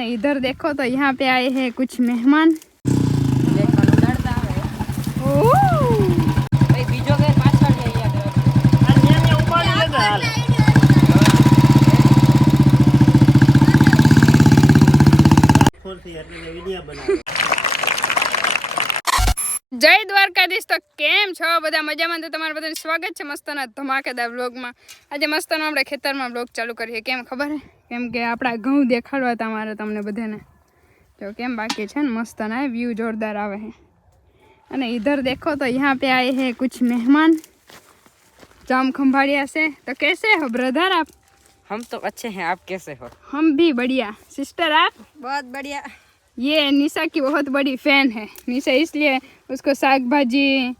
અને इधर देखो तो यहाँ पे आए हैं कुछ मेहमान દ્વારકાધીશ તો કેમ છો બધા મજામાં તો તમારું બધાનું સ્વાગત છે મસ્તના ધમાકેદાર વ્લોગમાં આજે મસ્તનો આપણે ખેતરમાં વ્લોગ ચાલુ કરીએ કેમ ખબર હે કેમ કે આપણા ઘઉં દેખાડવા હતા મારે તમને બધાને તો કેમ બાકી છે ને મસ્તના વ્યૂ જોરદાર આવે છે અને इधर देखो तो यहाँ पे आए हैं कुछ मेहमान जाम खंभाड़िया से तो कैसे हो ब्रदर आप हम तो अच्छे हैं आप कैसे हो हम भी बढ़िया सिस्टर आप बहुत बढ़िया ये निशा की बहुत बड़ी फ़ैन है। निशा इसलिए उसको साग भाजी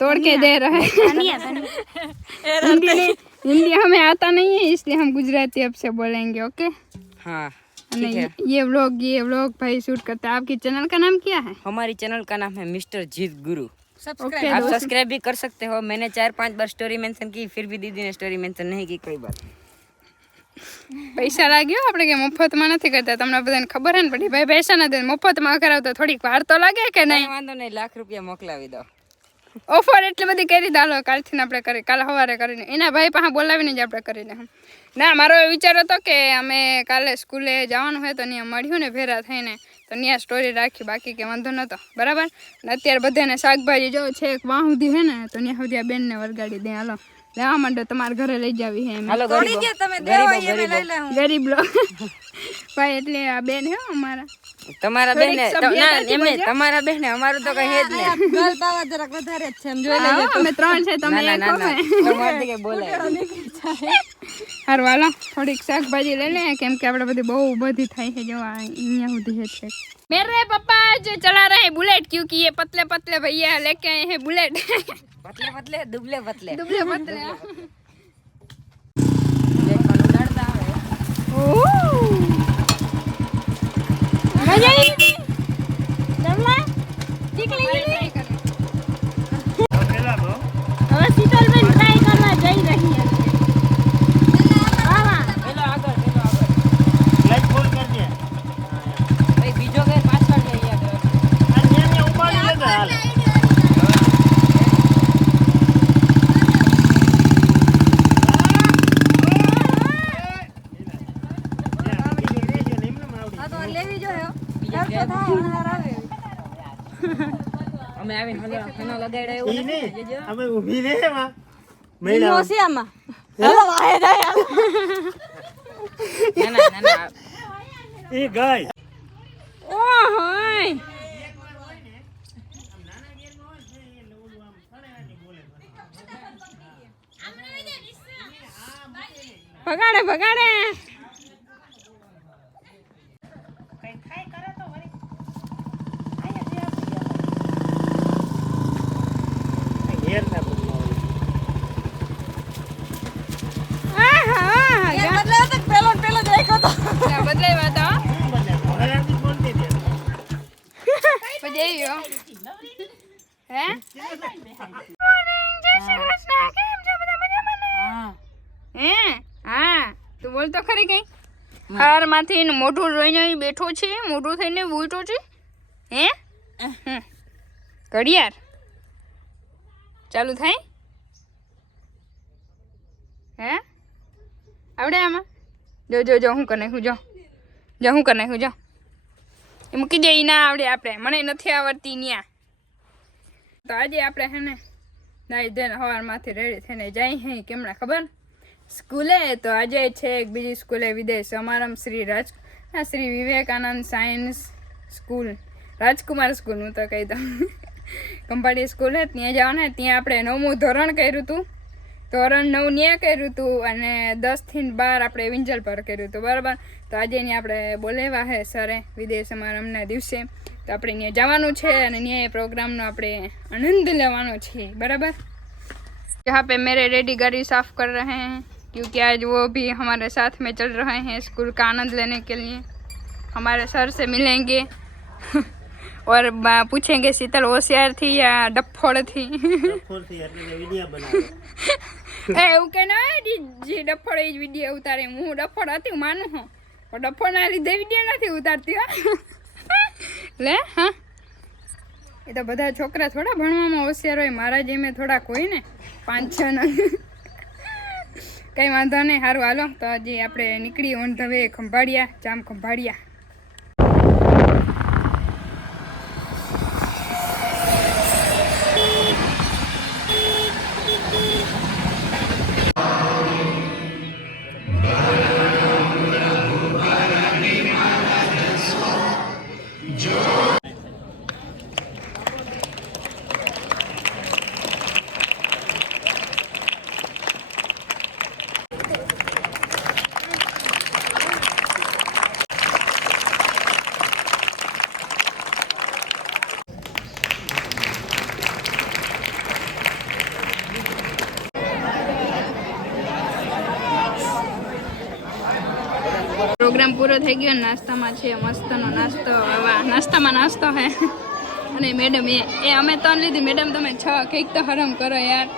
तोड़ के दे रहा है। हिंदी हिंदी हमें आता नहीं है इसलिए हम गुजराती अब से बोलेंगे ओके? हाँ અને ठीक है। ये व्लॉग ये व्लॉग भाई शूट करते हैं। आपकी चैनल का नाम क्या है? हमारी चैनल का नाम है मिस्टर जीत गुरु। ओके आप सब्सक्राइब भी कर सकते हो। मैंने चार पाँच बार स्टोरी मेंशन की फिर भी दीदी ने स्टोरी मेंशन नहीं की कोई बात પૈસા લાગ્યો? આપણે કે મફતમાં નથી કરતા. તમને બધાને ખબર હે ને પડી ભાઈ પૈસા નથી મફતમાં કરાવતા થોડીક વાર તો લાગે કે નહીં? વાંધો નહીં લાખ રૂપિયા મોકલાવી દો. ઓફર એટલી બધી કરી દાલો કાલથી આપણે કરી કાલે સવારે કરીને. એના ભાઈ પાસે બોલાવીને જ આપણે કરીને ના મારો એ વિચાર હતો કે અમે કાલે સ્કૂલે જવાનું હોય તો ત્યાં મળ્યું ને ભેરા થઈને તો ત્યાં સ્ટોરી રાખી બાકી કે વાંધો નહોતો બરાબર? ને અત્યારે બધાને શાકભાજી જો છે એક વાહ સુધી હે ને તો ત્યાં સુધી આ બેનને વરગાડી દે. હાલો. લેવા માંડો તમારા ઘરે લઈ જાવી હે એમ હાલો ગરીબો ગરીબો ગરીબો ગરીબ લો ભાઈ એટલે આ બેન હે અમારા તમારા થોડીક બેને સભ્યતાથી એમને બોલજો. તમારા બેને અમારું તો કઈ હે જ નહીં ગલ પાવા જરાક વધારે જ છે એમ જોઈ હા, અમે ત્રણ છે તમે ના ના એક ના હો ના ને. તમારાથી કઈ બોલાય હારું હાલો થોડીક શાકભાજી લઈ લે કેમ કે આપણે બધી બહુ બધી થાય છે જો આ અહીંયા સુધી છે છે मेरे पापा जो चला रहे हैं बुलेट क्योंकि ये पतले पतले भैया लेके आए हैं बुलेट પતલે પતલે દુબલે પતલે દુબલે પતલે ઓ મજા આવી. અમે આવીને હનો એવું નથી. અમે ઊભી એમાં નોસિયામાં હાલો વાહે જાય ના ના ના ભગાડે ભગાડે. પછી એ ગયો. હે? હે હા. તું બોલ તો ખરી કઈ. હારમાંથી મોઢું જોઈને બેઠો છે મોઢું થઈને બેઠો છે. હે. ઘડિયાળ. ચાલુ થાય? હે? આવડે આમાં? જો જો જો હું કરી હું જો. જો હું કરી હું જો. મૂકી દે ના આવડે આપણે. મને નથી આવડતી ત્યાં તો આજે આપણે હે ને નાઈ ધોઈને સવારમાંથી રેડી થઈને જાય હે કેમણા ખબર? સ્કૂલે? તો આજે છે એક બીજી સ્કૂલે વિદેશ. સમારંભ Shri Raj Shri Vivekanand science school. Rajkumar school હું તો કહી દઉં. કંપાડી સ્કૂલ હે, ત્યાં જવાના ત્યાં આપણે નવમું ધોરણ કર્યું હતું ધોરણ નવ ન્યા કર્યું હતું અને દસથી બાર આપણે વિંજલ પર કર્યું હતું બરાબર તો આજે ત્યાં આપણે બોલાવ્યા હે સરે વિદેશ સમારંભના દિવસે તો આપણે ત્યાં જવાનું છે અને ત્યાં એ પ્રોગ્રામનો આપણે આનંદ લેવાનો છે બરાબર यहाँ पे मेरे रेडी गाड़ी साफ कर रहे हैं क्योंकि आज वो भी हमारे साथ में चल रहे हैं स्कूल का आनंद लेने के लिए हमारे सर से मिलेंगे और बा- पूछेंगे शीतल होशियार थी या डफोड़ थी ડફોરથી એ એવું કે ના જે ડફળ એ જ વીડિયો ઉતારે. હું ડફળ હતી માનું હું પણ ડફો ના લીધે વીડિયો નથી ઉતારતી હો. લે હા. એ તો બધા છોકરા થોડા ભણવામાં હોશિયાર હોય મારા જેમે થોડાક હોય ને પાંચ છ ના. કંઈ વાંધો નહીં સારું હાલો. તો હજી આપણે નીકળી on the way Khambhaliya Jam Khambhaliya. પૂરો થઈ ગયો નાસ્તામાં છે મસ્તનો નાસ્તો વાહ નાસ્તામાં નાસ્તો હે. અને મેડમ એ એ અમે ત્રણ લીધી. મેડમ તમે છ કંઈક તો હરમ કરો યાર.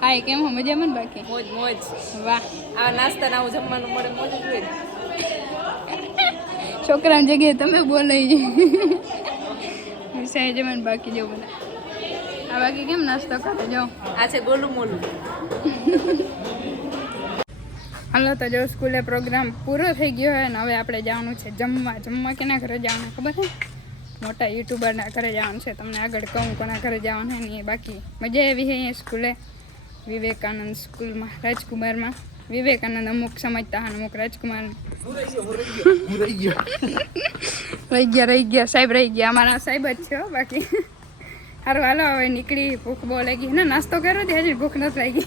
હાય કેમ હો? મજામાં ને બાકી? મોજ મોજ. વાહ. આ નાસ્તા ના જમવાનું મળે મોજ જોઈએ છોકરાની જગ્યાએ તમે બોલાઈ સાહેબ જમણ બાકી જો બધા. આ બાકી કેમ નાસ્તો કરો જાઓ. આ છે ગોલું મોલું હાલો તો જો સ્કૂલે પ્રોગ્રામ પૂરો થઈ ગયો હોય ને હવે આપણે જવાનું છે જમવા. જમવા કેના ઘરે જવાનું ખબર છે? મોટા યુટ્યુબરના ઘરે જવાનું છે. તમને આગળ કહું કોના ઘરે જવાનું છે ને એ બાકી. મજા આવી છે અહીંયા સ્કૂલે? વિવેકાનંદ સ્કૂલમાં, રાજકુમારમાં. વિવેકાનંદ અમુક સમજતા હા અમુક રાજકુમાર. રહી ગયા રહી ગયા. સાહેબ રહી ગયા. અમારા સાહેબ જ છે બાકી. સારું હાલો, હવે નીકળી. ભૂખ બહુ લાગી. ના, નાસ્તો કર્યો હજી ભૂખ નથી લાગી.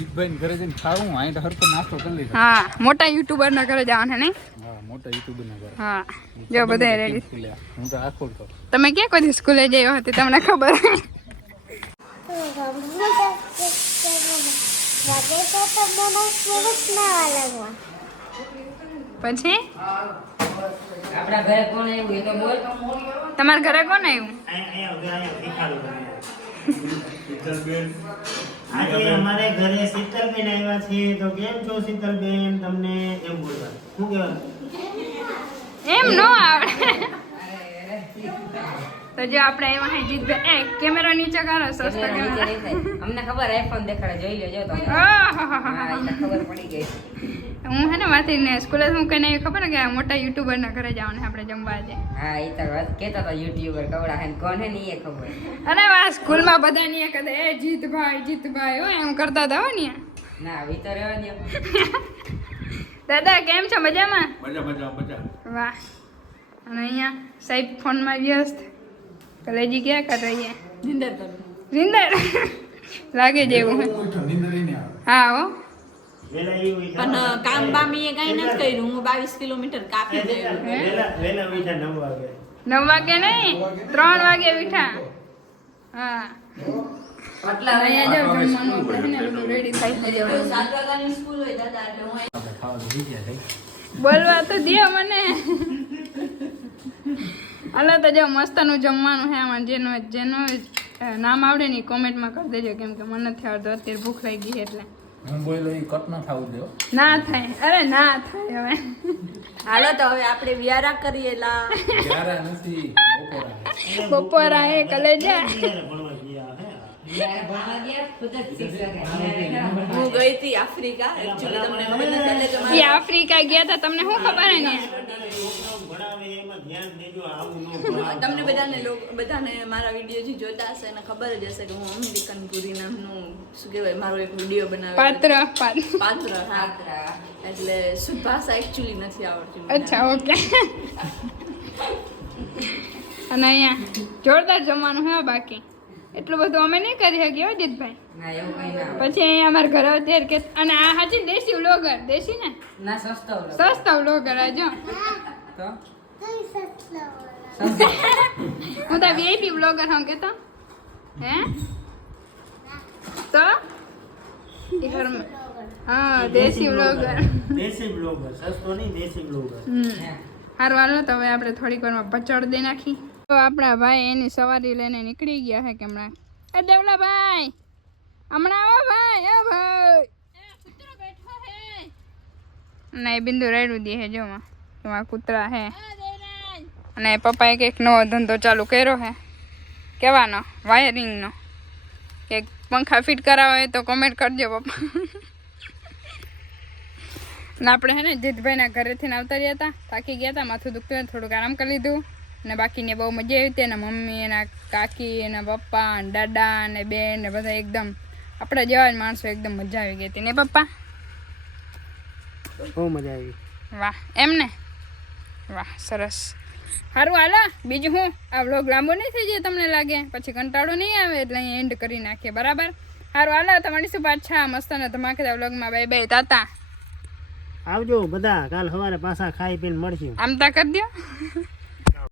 જીતભાઈ ઘરે જઈને ખાવું અહીં તો હરખો નાસ્તો કરી લઈશ. હા મોટા યુટ્યુબરના ઘરે જવાનું નહીં હા મોટા યુટ્યુબર ના ઘરે. હા જો બધા રેડી હું તો આખો તો તમે ક્યાં કોઈ સ્કૂલે જયો હતી તમને ખબર પછી? આપણા ઘરે કોણ આવ્યું? એ તો બોલ. તમારા ઘરે કોણ આવ્યું? આજે અમારે ઘરે શીતલબેન આવ્યા છે તો કેમ છો શીતલબેન? તમને એમ બોલવા. શું કહેવાનું એમ નો આવડે. તો જો આપણે આવ્યા હે જીતભાઈ એ કેમેરા નીચે કરો સસ્તો કેમેરા અમને ખબર આઈફોન દેખાડે જોઈ લેજો તો હા ખબર પડી ગઈ. હું હે ને માથી ને સ્કૂલે હું કને ખબર ને કે મોટા મોટા યુટ્યુબરના ઘરે જવાનું ને આપણે જમવા આજે. હા એ તો વાત કેતા તો યુટ્યુબર કવડા હે ને કોણ હે ને એ ખબર. અરે વાહ સ્કૂલમાં બધા ની કદે એ જીતભાઈ જીતભાઈ હોય એમ કરતા હતા હો ને ના વી તો રહેવા દો દાદા કેમ છો? મજામાં? મજા મજા મજા. વાહ. અને અહીંયા સાહેબ ફોનમાં વ્યસ્ત. કલેજી ક્યાં કર. રહી હે. નિંદર કરું લાગે જેવું હે હા હો. પણ કામ બામીએ કઈ નથી કર્યું. હું બાવીસ કિલોમીટર કાપી વેલા નવ વાગે. નહીં? ત્રણ વાગે ઉઠા હા. ગયા. બોલવા તો દે મને. હાલો તો જો મસ્તનું જમવાનું હે આમાં જેનું જેનું નામ આવડે ને કોમેન્ટમાં કરી દેજો કેમ કે મને નથી આવડતું અત્યારે ભૂખ લાગી ગઈ એટલે. હું બોલ્યો એ કટ ના થવું દો ના થાય. અરે ના થાય હવે. હાલો તો હવે આપણે વ્યારા કરીએ લા. ક્યારે નથી બપોરા. હે કલેજા હે ગઈ હતી આફ્રિકા. એકચ્યુઅલી તમને ખબર નથી એટલે કે એ આફ્રિકા ગયા હતા તમને શું ખબર હે ને ભણાવે એમાં ધ્યાન દેજો આવું ન ભણાવે. તમને બધાને બધાને મારા વીડિયો જે જોતા હશે એને ખબર જ હશે કે હું અમેરિકન પુરી નામનું શું કહેવાય મારો એક વીડિયો બનાવ્યો પાત્ર પાત્ર. પાત્ર હા. એટલે શુદ્ધ ભાષા એકચ્યુઅલી નથી આવડતી અચ્છા ઓકે. અને અહીંયા જોરદાર જમવાનું હે બાકી. એટલું બધું અમે નહીં કરી શકીએ હો જીતભાઈ ના એવું કઈ ના પછી અહીંયા અમારા ઘરે અત્યારે કે અને આ હાચી દેશી વ્લોગર દેશી ને? ના સસ્તો વ્લોગર આ જો. તો? હું તો વીઆઈપી બ્લોગર હું કેતો હે તો એ હા દેશી બ્લોગર દેશી બ્લોગર સસ્તો નહીં દેશી બ્લોગર હાર વાલો તો હવે આપણે થોડીક વારમાં પચડ દઈ નાખી તો આપણા ભાઈ એની સવારી લઈને નીકળી ગયા હે કે હમણાં એ દેવલા ભાઈ હમણાં આવો ભાઈ એ ભાઈ ના એ બિંદુ રેડું દે હે જોમાં એમાં કૂતરા હે અને પપ્પાએ કંઈક નવો ધંધો ચાલુ કર્યો હે. કેવાનો? વાયરિંગનો કે પંખા ફિટ કરાવો હોય તો કોમેન્ટ કરજો પપ્પા. ને આપણે હે ને જીતભાઈના ઘરેથી આવતા રહ્યા હતા થાકી ગયા હતા માથું દુખતું થોડુંક આરામ કરી લીધું. ને બાકીને બહુ મજા આવી હતી એના મમ્મી એના કાકી એના પપ્પા અને દાદા અને બેન ને બધા એકદમ આપણા જેવા જ માણસો એકદમ મજા આવી ગઈ હતી ને પપ્પા? બહુ મજા આવી. વાહ એમ ને વાહ સરસ. સારું હાલો. બીજું હું? આ વ્લોગ લાંબો નહીં થઈ જાય તમને લાગે? પછી કંટાળો નહીં આવે એટલે અહીં એન્ડ કરી નાખીએ બરાબર? સારું હાલો તમારી શું પાછા મસ્ત ને ધમાકેદાર વ્લોગમાં બાય બાય તાતા. આવજો બધા. કાલ સવારે પાછા ખાઈ પીને મળશું. આમ તા કરી દો